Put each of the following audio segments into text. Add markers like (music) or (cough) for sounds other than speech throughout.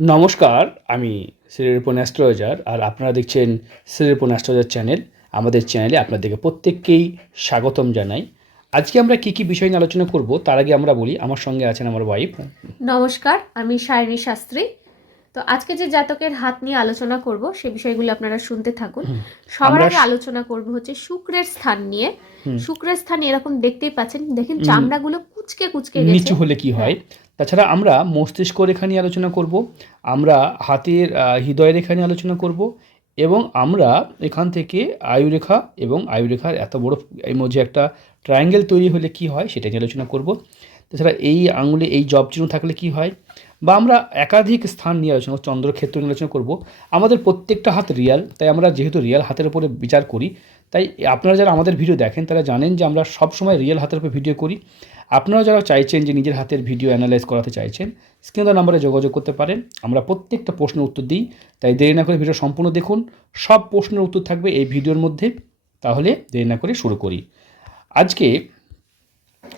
নমস্কার আমি শ্রীরূপন অ্যাস্ট্রোলজার আর আপনারা দেখছেন শ্রীরূপন অ্যাস্ট্রোলজার চ্যানেল। আমাদের চ্যানেলে আপনাদেরকে প্রত্যেককেই স্বাগতম জানাই। আজকে আমরা কি কি বিষয় নিয়ে আলোচনা করব তার আগে আমরা বলি আমার সঙ্গে আছেন আমার ওয়াইফ নমস্কার আমি সায়নী শাস্ত্রী। তো আজকে যে জাতকের হাত নিয়ে আলোচনা করব সে বিষয়গুলো আপনারা শুনতে থাকুন। সবার আগে আলোচনা করব হচ্ছে শুক্রের স্থান নিয়ে। শুক্রের স্থান এরকম দেখতেই পাচ্ছেন। দেখেন চামড়াগুলো কুচকে কুচকে নিচু হলে কি হয়। তাছাড়া আমরা মস্তিষ্ক রেখা নিয়ে আলোচনা করব, আমরা হাতের হৃদয় রেখা নিয়ে আলোচনা করব এবং আমরা এখান থেকে আয়ুরেখা এবং আয়ুরেখার এত বড় এর মধ্যে একটা ট্রায়াঙ্গেল তৈরি হলে কি হয় সেটা নিয়ে আলোচনা করব। তাছাড়া এই আঙুলে এই জব চিহ্ন থাকলে কি হয় বা আমরা একাধিক স্থান নিয়ে আলোচনা, চন্দ্রক্ষেত্র নিয়ে আলোচনা করব। আমাদের প্রত্যেকটা হাত রিয়াল তাই আমরা যেহেতু রিয়াল হাতের উপরে বিচার করি, তাই আপনারা যারা আমাদের ভিডিও দেখেন তারা জানেন যে আমরা সবসময় রিয়েল হাতের উপর ভিডিও করি। আপনারা যারা চাইছেন যে নিজের হাতের ভিডিও অ্যানালাইজ করাতে চাইছেন, স্ক্রিন নাম্বারে যোগাযোগ করতে পারেন। আমরা প্রত্যেকটা প্রশ্নের উত্তর দিই, তাই দেরি না করে ভিডিও সম্পূর্ণ দেখুন। সব প্রশ্নের উত্তর থাকবে এই ভিডিওর মধ্যে, তাহলে দেরি না করে শুরু করি। আজকে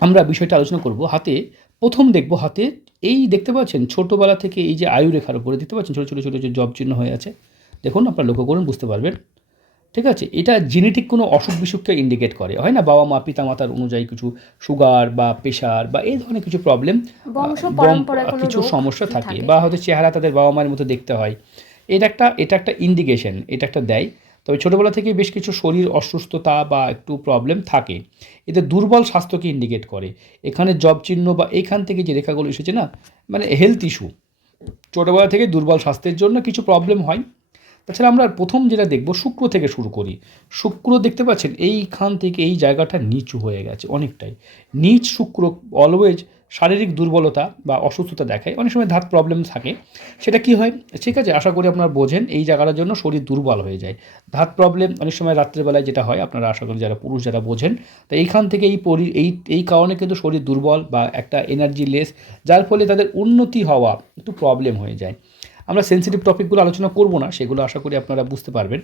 আমরা বিষয়টা আলোচনা করব হাতে, প্রথম দেখব হাতে, এই দেখতে পাচ্ছেন ছোটোবেলা থেকে এই যে আয়ু রেখার উপরে, দেখতে পাচ্ছেন ছোটো ছোটো ছোটো যে জব চিহ্ন হয়ে আছে। দেখুন, আপনারা লক্ষ্য করুন, বুঝতে পারবেন। ঠিক আছে? এটা জেনেটিক কোনো অসুখ বিসুখকে ইন্ডিকেট করে। হয় না? বাবা মা পিতা মাতার অনুযায়ী কিছু সুগার বা প্রেশার বা এই ধরনের কিছু প্রবলেম কিছু সমস্যা থাকে। থাকে। বা হয়তো চেহারা তাদের বাবা মায়ের মতো দেখতে হয়। এটা একটা এটা একটা ইন্ডিকেশন এটা একটা দেয়। তবে ছোটোবেলা থেকে বেশ কিছু শরীর অসুস্থতা বা একটু প্রবলেম থাকে। এতে দুর্বল স্বাস্থ্যকে ইন্ডিকেট করে। এখানে জব চিহ্ন বা এখান থেকে যে রেখাগুলো এসেছে না মানে হেলথ ইস্যু ছোটোবেলা থেকে দুর্বল স্বাস্থ্যের জন্য কিছু প্রবলেম হয়। তাছাড়া আমরা প্রথম যেটা দেখব, শুক্র থেকে শুরু করি। শুক্র দেখতে পাচ্ছেন, এইখান থেকে এই জায়গাটা নিচু হয়ে গেছে অনেকটাই। নিচ শুক্র অলওয়েজ শারীরিক দুর্বলতা বা অসুস্থতা দেখায়। অনেক সময় ধাত প্রবলেম থাকে। সেটা কি হয়? ঠিক আছে, আশা করি আপনারা বোঝেন, এই জায়গাটার জন্য শরীর দুর্বল হয়ে যায়। ধাত প্রবলেম অনেক সময় রাত্রেবেলায় যেটা হয়, আপনারা আশা করি যারা পুরুষ যারা বোঝেন, তো এইখান থেকে এই পরি, এই এই কারণে কিন্তু শরীর দুর্বল বা একটা এনার্জি লেস যার ফলে তাদের উন্নতি হওয়া একটু প্রবলেম হয়ে যায়। আমরা সেন্সিটিভ টপিকগুলো আলোচনা করব না সেগুলো আশা করি আপনারা বুঝতে পারবেন।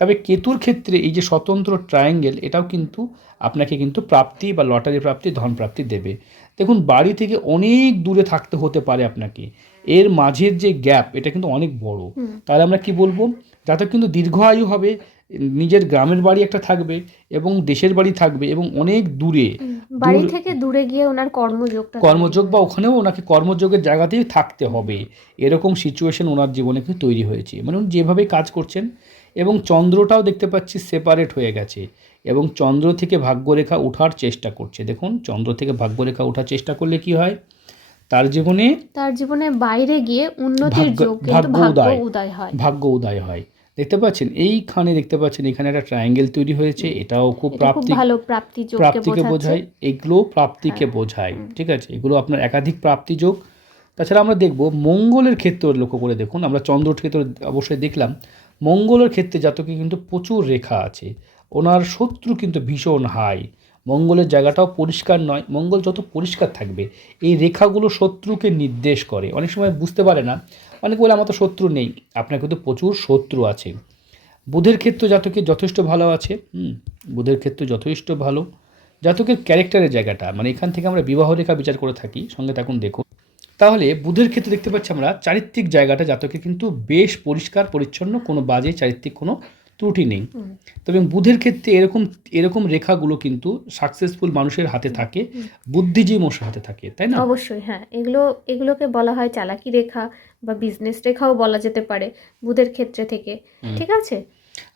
তবে কেতুর ক্ষেত্রে এই যে স্বতন্ত্র ট্রায়াঙ্গেল এটাও কিন্তু আপনাকে কিন্তু প্রাপ্তি বা লটারি প্রাপ্তি ধন প্রাপ্তি দেবে। দেখুন বাড়ি থেকে অনেক দূরে থাকতে হতে পারে আপনাকে। এর মাঝের যে গ্যাপ এটা কিন্তু অনেক বড়। তাহলে আমরা কি বলব? যাতে কিন্তু দীর্ঘ আয়ু হবে নিজের গ্রামের বাড়ি একটা থাকবে এবং দেশের বাড়ি থাকবে এবং অনেক দূরে বাড়ি থেকে দূরে গিয়ে ওনার কর্মযোগটা কর্মযোগ বা ওখানেও ওনাকে কর্মযোগের জায়গাতেই থাকতে হবে। এরকম সিচুয়েশন ওনার জীবনে কিন্তু তৈরি হয়েছে। মানে উনি যেভাবে কাজ করছেন এবং চন্দ্রটাও দেখতে পাচ্ছি সেপারেট হয়ে গেছে এবং চন্দ্র থেকে ভাগ্যরেখা ওঠার চেষ্টা করছে। দেখুন চন্দ্র থেকে ভাগ্যরেখা ওঠার চেষ্টা করলে কি হয়? তার জীবনে তার জীবনে বাইরে গিয়ে উন্নতির যোগ কিন্তু ভাগ্য। উদয় হয়। ভাগ্য উদয় হয়। দেখতে পাচ্ছেন এইখানে দেখতে পাচ্ছেন এখানে একটা ট্রায়াঙ্গেল তৈরি হয়েছে এটাও খুব প্রাপ্তি ভালো প্রাপ্তি প্রাপ্তিকে বোঝায় এগুলো প্রাপ্তিকে বোঝায় ঠিক আছে? এগুলো আপনার একাধিক প্রাপ্তি যোগ। তাছাড়া আমরা দেখব মঙ্গলের ক্ষেত্রে লক্ষ্য করে দেখুন আমরা চন্দ্রর ক্ষেত্রে অবশ্যই দেখলাম মঙ্গলের ক্ষেত্রে জাতকে কিন্তু প্রচুর রেখা আছে ওনার শত্রু কিন্তু ভীষণ হাই মঙ্গলের জায়গাটাও পরিষ্কার নয় মঙ্গল যত পরিষ্কার থাকবে এই রেখাগুলো শত্রুকে নির্দেশ করে অনেক সময় বুঝতে পারে না অনেক বলে আমার তো শত্রু নেই আপনার কিন্তু প্রচুর শত্রু আছে। বুধের ক্ষেত্রে জাতকে যথেষ্ট ভালো আছে হুম বুধের ক্ষেত্রে যথেষ্ট ভালো। জাতকের ক্যারেক্টারের জায়গাটা মানে এখান থেকে আমরা বিবাহ রেখা বিচার করে থাকি সঙ্গে থাকুন দেখুন। তাহলে বুধের ক্ষেত্রে দেখতে পাচ্ছি আমরা চারিত্রিক জায়গাটা জাতকের কিন্তু বেশ পরিষ্কার পরিচ্ছন্ন কোনো বাজে চারিত্রিক কোনো ত্রুটি নেই। তবে বুধের ক্ষেত্রে এরকম এরকম রেখাগুলো কিন্তু সাকসেসফুল মানুষের হাতে থাকে বুদ্ধিজীবী মানুষের হাতে থাকে তাই না? অবশ্যই হ্যাঁ এগুলো এগুলোকে বলা হয় চালাকি রেখা বা বিজনেস রেখাও বলা যেতে পারে বুধের ক্ষেত্রে থেকে ঠিক আছে?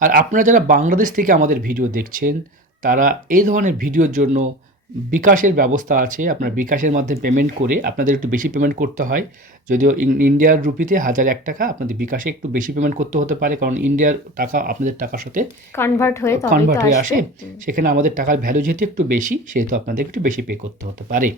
আর আপনারা যারা বাংলাদেশ থেকে আমাদের ভিডিও দেখছেন তারা এই ধরনের ভিডিওর জন্য বিকাশের ব্যবস্থা আছে। আপনার বিকাশের মাধ্যমে পেমেন্ট করে আপনাদের একটু বেশি পেমেন্ট করতে হয়। যদিও ইন- ইন্ডিয়ার রুপিতে হাজার এক টাকা আপনাদের বিকাশে একটু বেশি পেমেন্ট করতে হতে পারে কারণ ইন্ডিয়ার টাকা আপনাদের টাকার সাথে কনভার্ট হয়ে কনভার্ট হয়ে আসে। সেখানে আমাদের টাকার ভ্যালু যেহেতু একটু বেশি সেহেতু আপনাদের একটু বেশি পে করতে হতে পারে।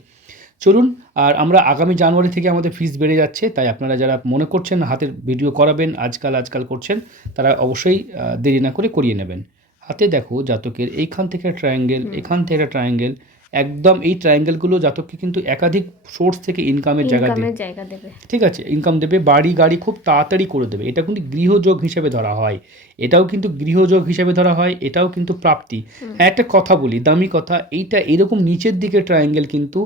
চলুন আর আমরা আগামী জানুয়ারি থেকে আমাদের ফিস বেড়ে যাচ্ছে তাই আপনারা যারা মনে করছেন হাতের ভিডিও করাবেন আজকাল আজকাল করছেন তারা অবশ্যই দেরি না করে করিয়ে নেবেন। হাতে দেখো জাতকের এইখান থেকে ট্রায়াঙ্গেল এখান থেকে ট্রায়াঙ্গেল একদম এই ট্রায়াঙ্গেলগুলো জাতককে কিন্তু একাধিক সোর্স থেকে ইনকামের জায়গা দেবে। ইনকামের জায়গা দেবে। ঠিক আছে ইনকাম দেবে বাড়ি গাড়ি খুব তাড়াতাড়ি করে দেবে এটা কিন্তু গৃহযোগ হিসেবে ধরা হয়। এটাও কিন্তু গৃহযোগ হিসেবে ধরা হয় এটাও কিন্তু প্রাপ্তি। হ্যাঁ একটা কথা বলি দামি কথা এইটা এরকম নিচের দিকে ট্রায়াঙ্গেল কিন্তু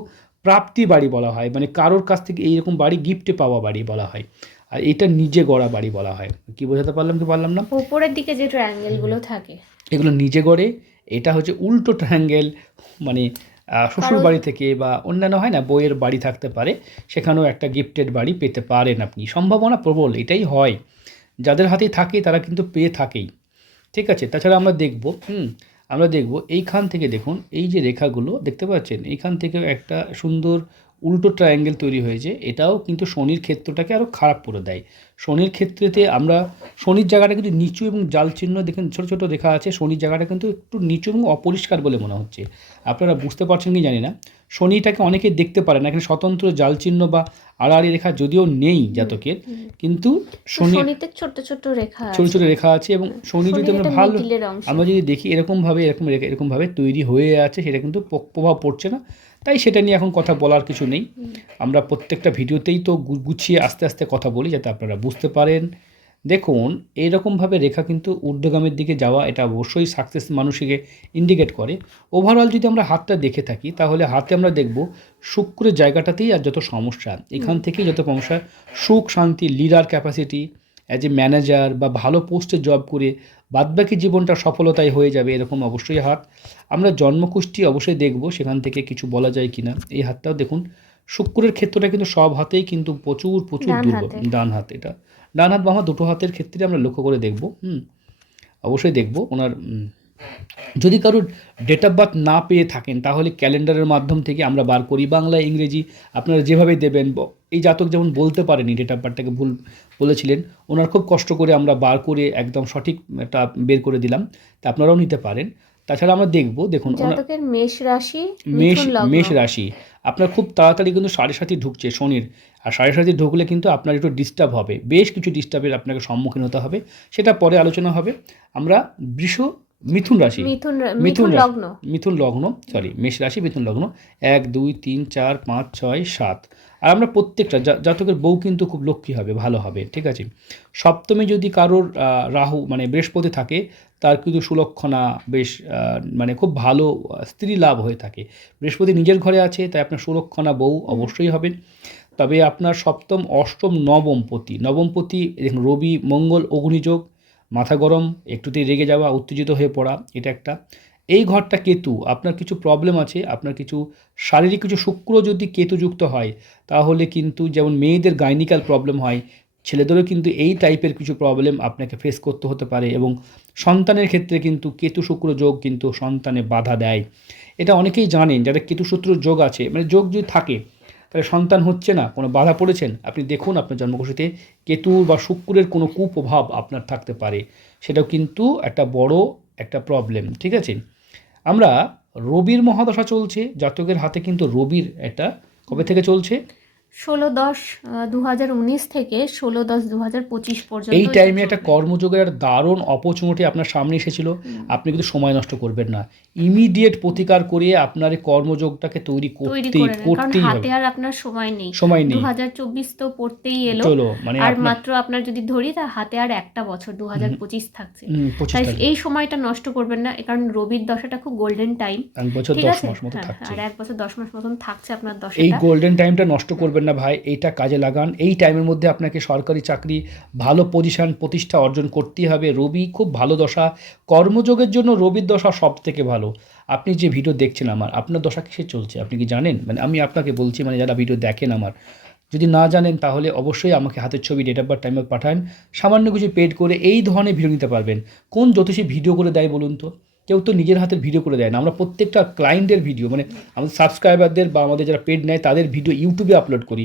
প্রাপ্তি বাড়ি বলা হয় মানে কারোর কাছ থেকে এইরকম বাড়ি গিফটে পাওয়া বাড়ি বলা হয়। আর এটা নিজে গড়া বাড়ি বলা হয়। কি বোঝাতে পারলাম কি পারলাম না? উপরের দিকে যে ট্রায়াঙ্গেলগুলো থাকে। এগুলো নিজে গড়ে এটা হচ্ছে উল্টো ট্রায়াঙ্গেল মানে শ্বশুর বাড়ি থেকে বা অন্যান্য হয় না বইয়ের বাড়ি থাকতে পারে সেখানেও একটা গিফটেড বাড়ি পেতে পারেন আপনি। সম্ভাবনা প্রবল এটাই হয়। যাদের হাতেই থাকে তারা কিন্তু পেয়ে থাকেই। ঠিক আছে? তাছাড়া আমরা দেখব হুম আমরা দেখব এইখান থেকে দেখুন এই যে রেখাগুলো দেখতে পাচ্ছেন? এইখান থেকে একটা সুন্দর উল্টো ট্রায়াঙ্গেল তৈরি হয়েছে। এটাও কিন্তু শনির ক্ষেত্রটাকে আরও খারাপ করে দেয়। শনির ক্ষেত্রেতে আমরা শনির জায়গাটা কিন্তু নিচু এবং জাল চিহ্ন দেখেন ছোটো ছোটো রেখা আছে শনির জায়গাটা কিন্তু একটু নিচু এবং অপরিষ্কার বলে মনে হচ্ছে। আপনারা বুঝতে পারছেন কি জানি না? শনিটাকে অনেকে দেখতে পারে না এখানে স্বতন্ত্র জাল চিহ্ন বা আড়াআড়ি রেখা যদিও নেই জাতকের কিন্তু শনি ছোট ছোট রেখা ছোটো আছে। ছোটো রেখা আছে এবং শনি যদি আমরা ভালো আমরা যদি দেখি এরকমভাবে এরকম রেখা এরকমভাবে তৈরি হয়ে আছে সেটা কিন্তু প্রভাব পড়ছে না। তাই সেটা নিয়ে এখন কথা বলার কিছু নেই। আমরা প্রত্যেকটা ভিডিওতেই তো গুছিয়ে আস্তে আস্তে কথা বলি যাতে আপনারা বুঝতে পারেন। দেখুন এইরকমভাবে রেখা কিন্তু ঊর্ধ্বগামের দিকে যাওয়া এটা অবশ্যই সাকসেস মানুষকে ইন্ডিকেট করে। ওভারঅল যদি আমরা হাতটা দেখে থাকি তাহলে হাতে আমরা দেখব শুক্রের জায়গাটাতেই আর যত সমস্যা এখান থেকেই যত সমস্যা সুখ শান্তি leader capacity as a manager বা ভালো পোস্টে জব করে বাদবাকি জীবনটা সফলতায় হয়ে যাবে এরকম অবশ্যই হাত। আমরা জন্মকুষ্টি অবশ্যই দেখব সেখান থেকে কিছু বলা যায় কি না এই হাতটাও দেখুন শুক্রের ক্ষেত্রটা কিন্তু সব হাতেই কিন্তু প্রচুর প্রচুর দুর্বল। ডান হাত এটা। ডান হাত বা আমার দুটো হাতের ক্ষেত্রে আমরা লক্ষ্য করে দেখব হুম। অবশ্যই দেখব ওনার যদি কারোর ডেট অফ বার্থ না পেয়ে থাকেন তাহলে ক্যালেন্ডারের মাধ্যম থেকে আমরা বার করি বাংলা ইংরেজি। আপনারা যেভাবে দেবেন এই জাতক যেমন বলতে পারেনি ডেট অফ বার্থটাকে ভুল বলেছিলেন ওনার খুব কষ্ট করে আমরা বার করে একদম সঠিক একটা বের করে দিলাম। তা আপনারাও নিতে পারেন। তাছাড়া আমরা দেখব দেখুন জাতকের মেষ রাশি মেষ মেষ রাশি। আপনার খুব তাড়াতাড়ি কিন্তু সাড়ে সাথে ঢুকছে শনির। আর সাড়ে সাথে ঢুকলে কিন্তু আপনার একটু ডিস্টার্ব হবে। বেশ কিছু ডিস্টার্বের আপনাকে সম্মুখীন হতে হবে। সেটা পরে আলোচনা হবে। আমরা বৃষ মিথুন রাশি। মিথুন মিথুন। লগ্ন। মিথুন লগ্ন সরি মেষ রাশি মিথুন লগ্ন। এক দুই তিন চার পাঁচ ছয় সাত। আর আমরা প্রত্যেকটা জাতকের বউ কিন্তু খুব লক্ষ্মী হবে ভালো হবে ঠিক আছে? সপ্তমে যদি কারোর রাহু মানে বৃহস্পতি থাকে তার কিন্তু সুলক্ষণা বেশ মানে খুব ভালো স্ত্রী লাভ হয়ে থাকে। বৃহস্পতি নিজের ঘরে আছে তাই আপনার সুলক্ষণা বউ অবশ্যই হবে। তবে আপনার সপ্তম অষ্টম নবমপতি। নবমপতি দেখুন রবি মঙ্গল অগ্নিযোগ মাথা গরম, একটুতেই রেগে যাওয়া, উত্তেজিত হয়ে পড়া, এটা একটা। এই ঘরটা কেতু, আপনার কিছু প্রবলেম আছে, আপনার কিছু শারীরিক কিছু শুক্র যদি কেতুযুক্ত হয়, তাহলে কিন্তু যেমন মেয়েদের গাইনিক্যাল প্রবলেম হয়, ছেলেদেরও কিন্তু এই টাইপের কিছু প্রবলেম আপনাকে ফেস করতে হতে পারে এবং সন্তানের ক্ষেত্রে কিন্তু কেতু শুক্র যোগ কিন্তু সন্তানে বাধা দেয়। এটা অনেকেই জানেন, যাদের কেতু সূত্র যোগ আছে মানে যোগ যদি থাকে তাহলে সন্তান হচ্ছে না, কোনো বাধা পড়েছেন? আপনি দেখুন আপনার জন্মকোষীতে কেতু বা শুক্রের কোনো কুপ্রভাব আপনার থাকতে পারে। সেটাও কিন্তু একটা বড় একটা প্রবলেম ঠিক আছে? আমরা রবির মহাদশা চলছে, জাতকের হাতে কিন্তু রবির একটা কবে থেকে চলছে? ষোলো দশ দু হাজার উনিশ থেকে ষোলো দশ দু হাজার পঁচিশ পর্যন্ত এই টাইমে একটা কর্মযোগের একটা দারুণ অপরচুনিটি আপনার সামনে এসেছিল। আপনি কিন্তু সময় নষ্ট করবেন না। ইমিডিয়েট প্রতিকার করে আপনার এই কর্মযোগটাকে তৈরি তৈরি করতেই করে নেন কারণ করতেই হাতে আর আপনার সময় নেই। সময় নেই। হাজার চব্বিশ তো পড়তেই এলো। চলো মানে আর মাত্র আপনার যদি ধরি তা হাতে আর একটা বছর দু হাজার পঁচিশ থাকছে। তাই এই সময়টা নষ্ট করবেন না কারণ রবির দশাটা খুব গোল্ডেন টাইম এক বছর ঠিক দশ আছে? মাস মতো হ্যাঁ, থাকছে। আর এক বছর দশ মাস মতন থাকছে আপনার এই দশাটা গোল্ডেন টাইমটা নষ্ট করবেন না ভাই, এইটা কাজে লাগান। এই টাইমের মধ্যে আপনাকে সরকারি চাকরি, ভালো পজিশন প্রতিষ্ঠা অর্জন করতেই হবে। রবি, খুব ভালো দশা। কর্মযোগের জন্য রবির দশা সব থেকে ভালো। আপনি যে ভিডিও দেখছেন আমার, আপনার দশা কিসে চলছে? আপনি কি জানেন? মানে আমি আপনাকে বলছি মানে যারা ভিডিও দেখেন আমার। যদি না জানেন, তাহলে অবশ্যই আমাকে হাতের ছবি ডেট অফ বার্থ টাইম পাঠান। সামান্য কিছু পেড করে এই ধরনের ভিডিও নিতে পারবেন। কোন জ্যোতিষী ভিডিও করে দেয় বলুন তো? কেউ তো নিজের হাতের ভিডিও করে দেয় না। আমরা প্রত্যেকটা ক্লায়েন্টের ভিডিও মানে আমাদের সাবস্ক্রাইবারদের বা আমাদের যারা পেড নেয়, তাদের ভিডিও ইউটিউবে আপলোড করি।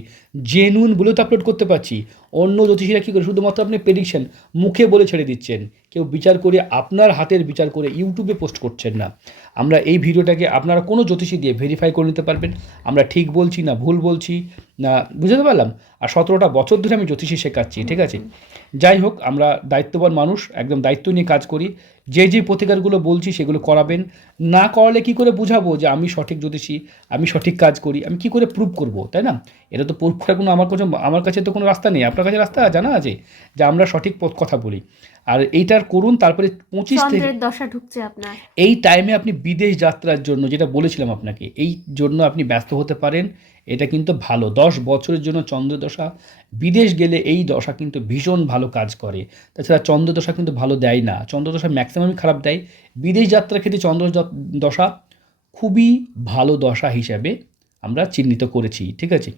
জেনুইন বলেও তো আপলোড করতে পারছি। অন্য জ্যোতিষীরা কী করে? শুধুমাত্র আপনি প্রেডিকশন মুখে বলে ছেড়ে দিচ্ছেন। কেউ বিচার করে আপনার হাতের বিচার করে ইউটিউবে পোস্ট করছেন না। আমরা এই ভিডিওটাকে আপনারা কোনো জ্যোতিষী দিয়ে ভেরিফাই করে নিতে পারবেন। আমরা ঠিক বলছি না ভুল বলছি না, বুঝতে পারলাম? আর সতেরোটা বছর ধরে আমি জ্যোতিষী শেখাচ্ছি, ঠিক আছে? যাই হোক, আমরা দায়িত্ববান মানুষ, একদম দায়িত্ব নিয়ে কাজ করি। যে যে প্রতিকারগুলো বলছি সেগুলো করাবেন। না করালে কি করে বুঝাবো যে আমি সঠিক জ্যোতিষী, আমি সঠিক কাজ করি, আমি কি করে প্রুভ করব, তাই না? এটা তো প্রুভ করার কোনো আমার কাছে আমার কাছে তো কোনো রাস্তা নেই। আপনার কাছে রাস্তা জানা আছে? যে আমরা সঠিক কথা বলি। আর এইটার করুন তারপরে পঁচিশ থেকে দশা ঢুকছে আপনার। এই টাইমে আপনি বিদেশ যাত্রার জন্য যেটা বলেছিলাম আপনাকে এই জন্য আপনি ব্যস্ত হতে পারেন এটা কিন্তু ভালো। দশ বছরের জন্য চন্দ্রদশা বিদেশ গেলে এই দশা কিন্তু ভীষণ ভালো কাজ করে। তাছাড়া চন্দ্রদশা কিন্তু ভালো দেয় না। চন্দ্রদশা ম্যাক্সিমামই খারাপ দেয়। বিদেশ যাত্রার ক্ষেত্রে চন্দ্র দশা খুবই ভালো দশা হিসাবে আমরা চিহ্নিত করেছি ঠিক আছে?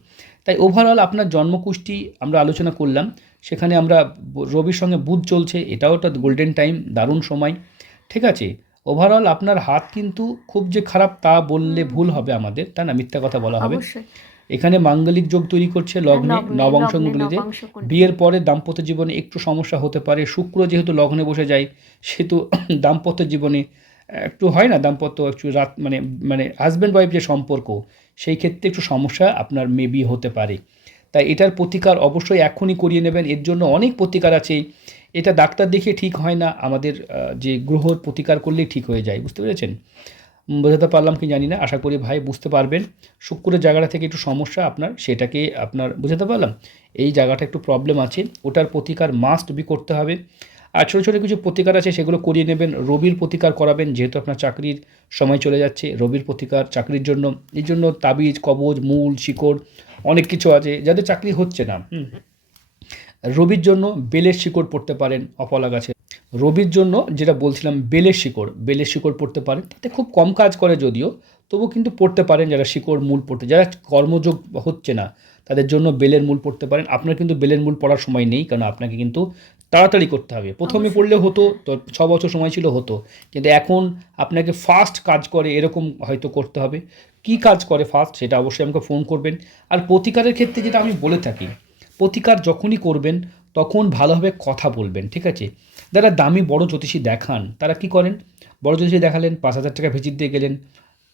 তাই ওভারঅল আপনার জন্মকুষ্টি আমরা আলোচনা করলাম সেখানে আমরা রবির সঙ্গে বুধ চলছে এটাও একটা গোল্ডেন টাইম দারুণ সময় ঠিক আছে? ওভারঅল আপনার হাত কিন্তু খুব যে খারাপ তা বললে ভুল হবে আমাদের তা না? মিথ্যা কথা বলা হবে। এখানে মাঙ্গলিক যোগ তৈরি করছে লগ্নে লগ্নে, নবাংশ কুণ্ডলীতে। বিয়ের পরে দাম্পত্য জীবনে একটু সমস্যা হতে পারে শুক্র যেহেতু লগ্নে বসে যায় সেহেতু (coughs) দাম্পত্য জীবনে একটু হয় না দাম্পত্য একটু রাত মানে মানে হাজব্যান্ড ওয়াইফ যে সম্পর্ক সেই ক্ষেত্রে একটু সমস্যা আপনার মেবি হতে পারে। তাই এটার প্রতিকার অবশ্যই এখনই করিয়ে নেবেন। এর জন্য অনেক প্রতিকার আছে। এটা ডাক্তার দেখে ঠিক হয় না। আমাদের যে গ্রহর প্রতিকার করলেই ঠিক হয়ে যায়। বুঝতে পেরেছেন? বোঝাতে পারলাম কি জানি না। আশা করি ভাই বুঝতে পারবেন। শুক্রের জায়গাটা থেকে একটু সমস্যা আপনার। সেটাকে আপনার, বোঝাতে পারলাম? এই জায়গাটা একটু প্রবলেম আছে। ওটার প্রতিকার মাস্ট বি করতে হবে। আর ছোটো ছোটো কিছু প্রতিকার আছে সেগুলো করিয়ে নেবেন। রবির প্রতিকার করাবেন যেহেতু আপনার চাকরির সময় চলে যাচ্ছে রবির প্রতিকার চাকরির জন্য। এই জন্য তাবিজ কবজ মূল শিকড় অনেক কিছু আছে যাদের চাকরি হচ্ছে না। রবির জন্য বেলের শিকড় পড়তে পারেন অপলা গাছে। রবির জন্য যেটা বলছিলাম বেলের শিকড় বেলের শিকড় পড়তে পারেন। তাতে খুব কম কাজ করে যদিও তবু কিন্তু পড়তে পারেন যারা শিকড় মূল পড়তে যারা কর্মযোগ হচ্ছে না তাদের জন্য বেলের মূল পড়তে পারেন। আপনার কিন্তু বেলের মূল পড়ার সময় নেই কারণ আপনাকে কিন্তু তাড়াতাড়ি করতে হবে। প্রথমে পড়লে হতো তো ছ বছর সময় ছিল হতো। কিন্তু এখন আপনাকে ফাস্ট কাজ করে এরকম হয়তো করতে হবে। কি কাজ করে ফাস্ট সেটা অবশ্যই আমাকে ফোন করবেন। আর প্রতিকারের ক্ষেত্রে যেটা আমি বলে থাকি প্রতিকার যখনই করবেন তখন ভালোভাবে কথা বলবেন ঠিক আছে? যারা দামি বড় জ্যোতিষী দেখান তারা কি করেন? বড় জ্যোতিষী দেখালেন পাঁচ হাজার টাকা ভিজিট দিয়ে গেলেন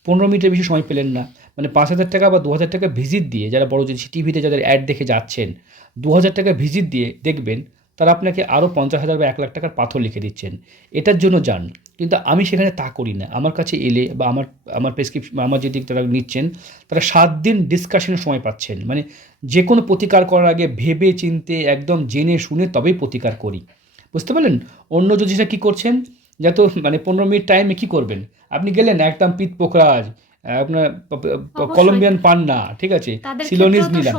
পনেরো মিনিটের বেশি সময় পেলেন না। মানে পাঁচ হাজার টাকা বা দু হাজার টাকা ভিজিট দিয়ে যারা বড় জ্যোতিষী টিভিতে যাদের অ্যাড দেখে যাচ্ছেন দু হাজার টাকা ভিজিট দিয়ে দেখবেন তারা আপনাকে আরও পঞ্চাশ হাজার বা এক লাখ টাকার পাথর লিখে দিচ্ছেন। এটার জন্য যান। কিন্তু আমি সেখানে তা করি না। আমার কাছে এলে বা আমার আমার প্রেসক্রিপশন আমার যেটি তারা নিচ্ছেন, তারা সাত দিন ডিসকাশনের সময় পাচ্ছেন। মানে যে কোনো প্রতিকার করার আগে ভেবে চিনতে, একদম জেনে শুনে তবেই প্রতিকার করি। বুঝতে পারলেন? অন্য জ্যোতিষরা কী করছেন? যত মানে পনেরো মিনিট টাইমে কী করবেন? আপনি গেলেন একদম পিত পোখরাজ। আপনার কলম্বিয়ান পান না ঠিক আছে? সিলোনিজ সিলোনিস নিলাম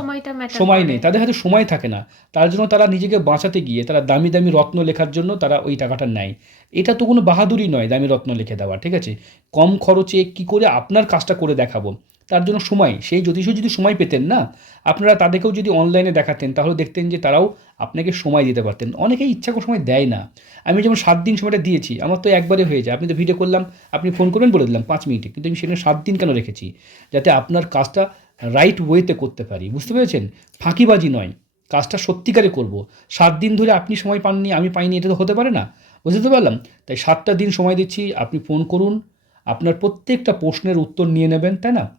সময় নেই। তাদের হাতে সময় থাকে না। তার জন্য তারা নিজেকে বাঁচাতে গিয়ে তারা দামি দামি রত্ন লেখার জন্য তারা ওই টাকাটা নেয়। এটা তো কোনো বাহাদুরি নয় দামি রত্ন লিখে দেওয়া ঠিক আছে? কম খরচে কি করে আপনার কাজটা করে দেখাবো? তার জন্য সময়, সেই জ্যোতিষও যদি সময় পেতেন না, আপনারা তাদেরকেও যদি অনলাইনে দেখাতেন, তাহলে দেখতেন যে তারাও আপনাকে সময় দিতে পারতেন। অনেকেই ইচ্ছা করে সময় দেয় না। আমি যেমন সাত দিন সময়টা দিয়েছি, আমার তো একবারে হয়ে যায়। আপনি তো ভিডিও করলাম, আপনি ফোন করবেন বলে দিলাম পাঁচ মিনিটে কিন্তু আমি সেখানে সাত দিন কেন রেখেছি? যাতে আপনার কাজটা রাইট ওয়েতে করতে পারি। বুঝতে পেরেছেন? ফাঁকিবাজি নয়। কাজটা সত্যিকারে করব। সাত দিন ধরে আপনি সময় পাননি, আমি পাইনি, এটা তো হতে পারে না। বুঝতে পারলাম? তাই সাতটা দিন সময় দিচ্ছি, আপনি ফোন করুন। আপনার প্রত্যেকটা প্রশ্নের উত্তর নিয়ে নেবেন, তাই না?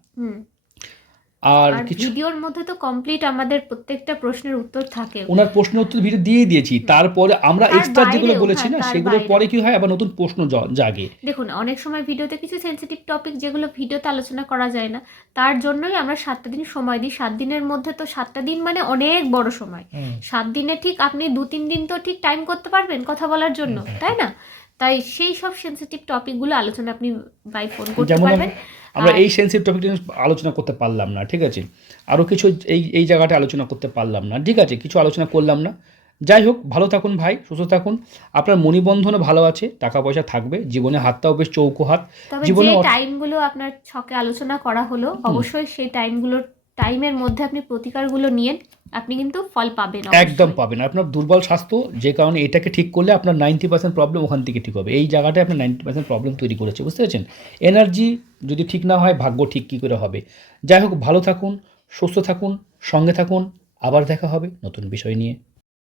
আর কিছু ভিডিওর মধ্যে তো কমপ্লিট আমাদের প্রত্যেকটা প্রশ্নের উত্তর থাকে। ওনার প্রশ্নের উত্তর ভিডিও দিয়ে দিয়েছি। তারপরে আমরা এক্সট্রা যেগুলো বলেছি না হ্যাঁ, সেগুলোর পরে কি হয়? আবার নতুন প্রশ্ন জাগে। দেখুন অনেক সময় ভিডিওতে কিছু সেনসিটিভ টপিক যেগুলো ভিডিওতে আলোচনা করা যায় না তার জন্যই আমরা সাতটা দিন সময় দিই। সাত দিনের মধ্যে তো সাতটা দিন মানে অনেক বড় সময়। সাত দিনে ঠিক আপনি দু তিন দিন তো ঠিক টাইম করতে পারবেন কথা বলার জন্য তাই না? তাই সেই সব সেনসিটিভ টপিকগুলো আলোচনা আপনি বাই ফোন করতে পারবেন। আমরা এই সেন্সিভ টপিক নিয়ে আলোচনা করতে পারলাম না ঠিক আছে? আরও কিছু এই এই জায়গাটা আলোচনা করতে পারলাম না ঠিক আছে? কিছু আলোচনা করলাম না। যাই হোক ভালো থাকুন ভাই সুস্থ থাকুন। আপনার মনিবন্ধনও ভালো আছে টাকা পয়সা থাকবে জীবনে হাতটাও বেশ চৌকো হাত। জীবনে টাইমগুলো আপনার ছকে আলোচনা করা হলো অবশ্যই সেই টাইমগুলোর টাইমের মধ্যে আপনি প্রতিকারগুলো নিয়েন। আপনি কিন্তু ফল পাবেন একদম পাবেন। আপনার দুর্বল স্বাস্থ্য, যে কারণে এটাকে ঠিক করলে আপনার নাইনটি পার্সেন্ট প্রবলেম ওখান থেকে ঠিক হবে। এই জায়গাটায় আপনার নাইনটি পার্সেন্ট প্রবলেম তৈরি করেছে, বুঝতে পেরেছেন? এনার্জি যদি ঠিক না হয়, ভাগ্য ঠিক কী করে হবে? যাই হোক, ভালো থাকুন, সুস্থ থাকুন, সঙ্গে থাকুন। আবার দেখা হবে নতুন বিষয় নিয়ে।